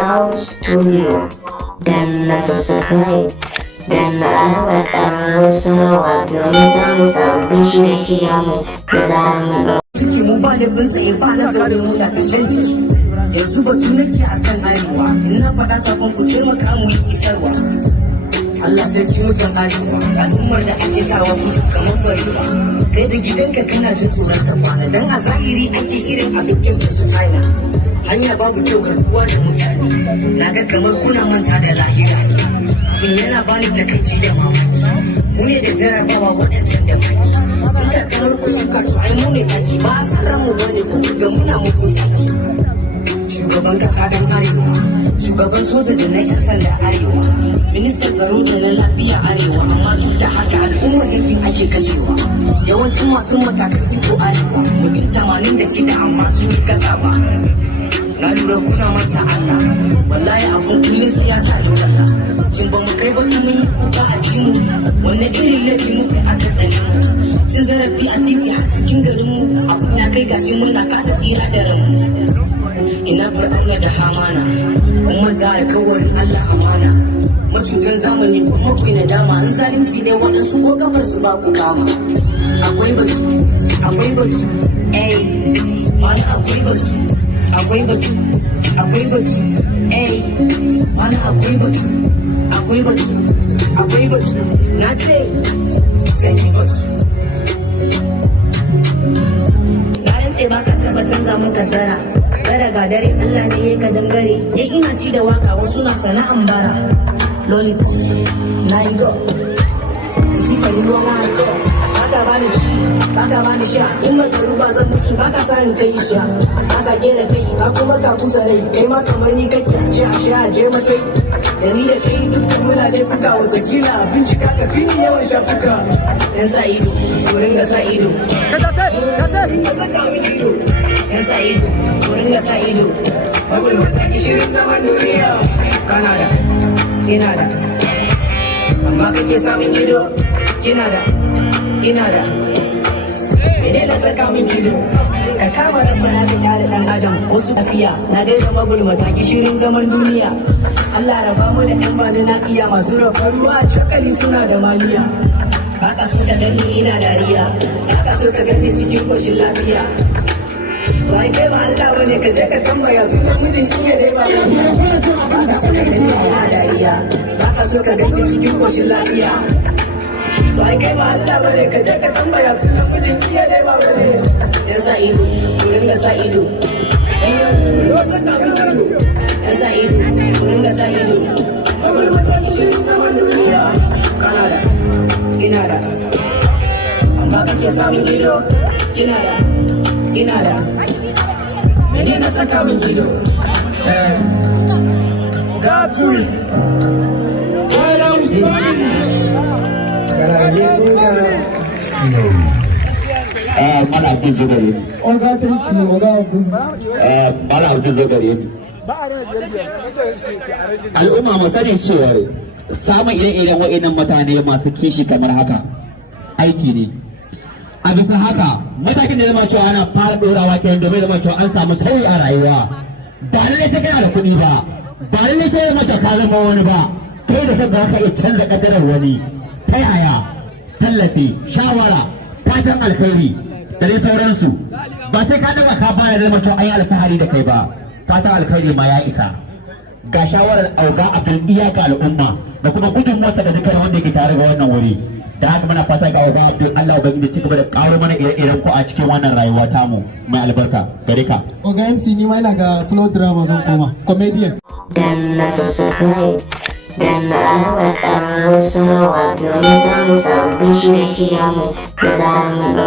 Sound Studio dan subscribe dan wakar-hausa-rap domin samun sabbin shirye-shiryenmu da zarar mun ɗaura. Ciki mu ba laifin tsaye ba na zaune muna da shanci. Yanzu batu nake akan arewa, in na faɗa sakon ku taimaka mu yi isarwa. Allah sai ci mutan arewa, al'ummar da ake sawa kudu kamar barewa. Kai da gidanka kana jin tsoron ta kwana, dan a zahiri ake irin abin da su China. Hanya babu kyau garkuwa da mutane, na ga kamar kuna manta da lahira ne. Abin yana bani takaici da mamaki, mu ne da jarabawa waɗancan da maki. Inda kamar ku suka to ai mu ne taki, ba a san ranmu bane kuka ga muna muku zaki. Shugaban kasa don arewa, shugaban soja da na 'yan sanda arewa, ministan tsaro da na lafiya arewa, amma duk da haka al'ummar yankin ake kashewa. Yawancin masu matakan iko arewa, mutum 86 amma sun yi kasawa. Na lura kuna manta Allah, wallahi abun kullum sai ya sa ni kalla. Shin ba mu kai ba mun yi kuka a jimu, wanne irin laifi muka aka tsane mu. Cin zarafi a titi har cikin garinmu, abun ya kai gashi muna kasa tsira da ranmu. Ina fir'auna da hamana, umar da alkawarin Allah amana. Macutan zamani ko makwai na dama, in zalunci ne waɗansu ko kafar su ba ku kama. Akwai batu, wani akwai batu. Akwai batu, wani akwai batu, na ce, sai ki batu. Na rantse ba ka taɓa canza mun kaddara, kada ga dare Allah ne ya ka dangare, ya ina ci da waka wasu na sana'an bara. Lollipop, na yi go, sifari ruwa na haka, baka bani ci, baka bani sha, in maka ruba zan mutu baka sa in kai sha. Baka gera kai, ba kuma ka kusa rai, kai ma kamar ni kake a ce a sha a je masai. Da ni da kai duk muna dai fuka watakila, bincika ka fi ni yawan shafuka. Yan sa ido, wurin ga sa ido. Ringa saka min ido. Yan sa ido, wurin ga sa ido. Bagul wata gishirin zaman duniya. Kana da, ina da. Amma kake samun ido, kina da, ina da. Mene na saka min ido. Ka kama rabbana da kyale dan adam wasu tafiya na gaida magulmata gishirin zaman duniya. Allah raba mu da yan bani na iya masu rafa ruwa a cokali suna da maliya. Baka so ka gani ina dariya, baka so ka gani cikin koshin lafiya. To ai kai ba Allah bane ka je ka tambaya sunan mijin kiyaye dai ba. Baka so ka gani ina dariya, baka so ka gani cikin koshin lafiya. To ai kai ba Allah bane ka je ka tambaya sunan mijin kiyaye dai ba bane. Yan sa ido, wurin ga sa ido. Yan sa ido, wurin ga sa ido. Magana mataki shirin zaman duniya. Kana da, ina da. Amma kake samun ido, kina da, ina da. Mene na saka min ido? Gaturi. Mana abin zo gare ni. Mana abin zo gare ni. Al'umma mu sani cewar samun ire-iren wa'innan mutane masu kishi kamar haka aiki ne. A bisa haka matakin da zama cewa ana fara ɗorawa kenan domin zama cewa an samu sauyi a rayuwa. Ba lallai sai kana da kuɗi ba, ba lallai sai ya mace ka zama wani ba. Kai da kanka ka iya canza ƙaddarar wani. Ta yaya? Tallafi, shawara, fatan alkhairi da dai sauransu. Ba sai ka daga ka bayar da mace ayi alfahari da kai ba. Fatan alkhairi ma ya isa. Ga shawarar auga abin iyaka al'umma da kuma gudun masa da dukkan wanda yake tare ga wannan wuri. Da haka muna fata ga auga abin Allah ubangiji ci gaba da karo mana ire-iren ku a cikin wannan rayuwa tamu mai albarka gare ka. Oga MC ni ma ina ga flow drama zan koma comedian. Dan subscribe dan wakar-hausa-rap domin samun sabbin shirye-shiryenmu da zarar mun ɗaura.